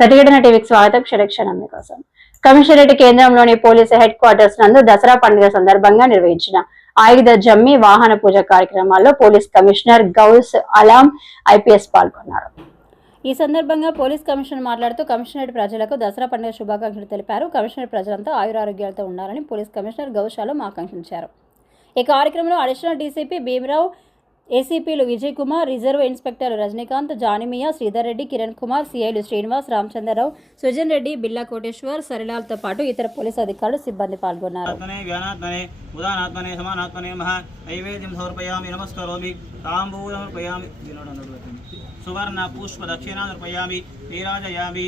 ప్రతిఘటన టీవీకి స్వాగతం. క్షణక్షణం కోసం కమిషనరేట్ కేంద్రంలోని పోలీసు హెడ్ క్వార్టర్స్ నందు దసరా పండుగ సందర్భంగా నిర్వహించిన ఆయుధ జమ్మి వాహన పూజ కార్యక్రమాల్లో police commissioner Gous Alam IPS పాల్గొన్నారు. ఈ సందర్భంగా పోలీస్ కమిషనర్ మాట్లాడుతూ కమిషనరేట్ ప్రజలకు దసరా పండుగ శుభాకాంక్షలు తెలిపారు. కమిషనర్ ప్రజలంతా ఆయురారోగ్యాలతో ఉండాలని పోలీస్ కమిషనర్ గౌశాలం ఆకాంక్షించారు. ఈ కార్యక్రమంలో additional DCP Bhimarao ఏసీపీలు Vijay Kumar reserve inspector Rajinikanth Janimiya Sridhar Reddy Kiran Kumar సిఐలు Srinivas Ramachandra Rao Sujan Reddy బిల్లా కోటేశ్వర్ సరిలాల్తో పాటు ఇతర పోలీసు అధికారులు సిబ్బంది పాల్గొన్నారు ఆత్మనే వ్యానాత్మనే ఉదానాత్మనే సమానాత్మనే నమః నైవేద్యం సమర్పయామి నమస్కరోమి తాంబూలం సమర్పయామి సువర్ణ పుష్ప దక్షిణ సమర్పయామి నీరాజయామి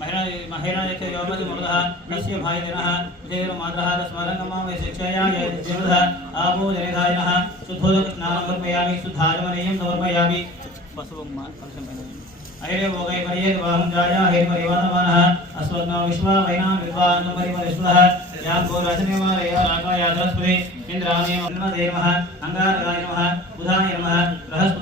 महिला योमति मुर्दः तस्य भाइदिनः विजयो मातरः शिक्षया यज्ञः आपो जनिधायनः शुद्धोदकस्नानं कर्पयामि शुद्धाचमनीयं समर्पयामि ऐरे भोगै पर्ये वाहं जाया हे परिवानवनः अस्वग्नो विश्वा वैनां विद्वान् परिपरिष्वः यां गो रचनेवारय इन्द्राणि नमः नमः नमः बुधाय नमः बृहस्पते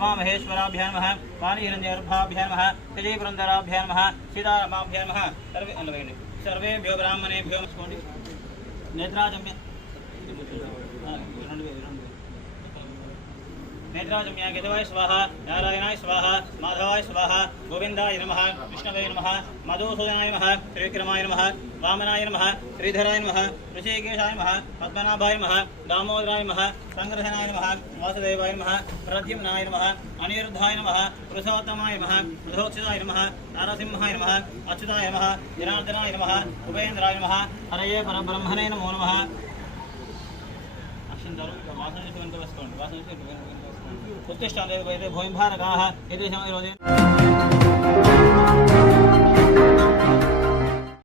उमामहेश्वराभ्यां नमः वाणीरञ्जर्भाभ्यां नमः श्रीपुरन्दराभ्यां नमः सीतारामाभ्यां नमः सर्वे अन्वयने सर्वेभ्यो ब्राह्मणेभ्यो नेत्राजम्य। नेत्राजम्या केतवाय स्वाहा नारायणाय स्वाहा माधवाय स्वाहा गोविन्दाय नमः विष्णवे नमः मधुसूदनाय नमः त्रिविक्रमाय नमः वामनाय नमः श्रीधराय नमः ऋषिकेशाय नमः पद्मनाभाय नमः दामोदराय नमः सङ्ग्रहणाय नमः वासुदेवाय नमः प्रद्युम्नाय नमः अनिरुद्धाय नमः पुरुषोत्तमाय नमः बुधोक्षिताय नमः नारसिंहाय नमः अच्युताय नमः जनार्दनाय नमः उपेन्द्राय नमः हरये परब्रह्मणे नमो ఆలోచించాలి లేదు అయితే వెనుక వేసుకోండి. వాసన ఏదైతే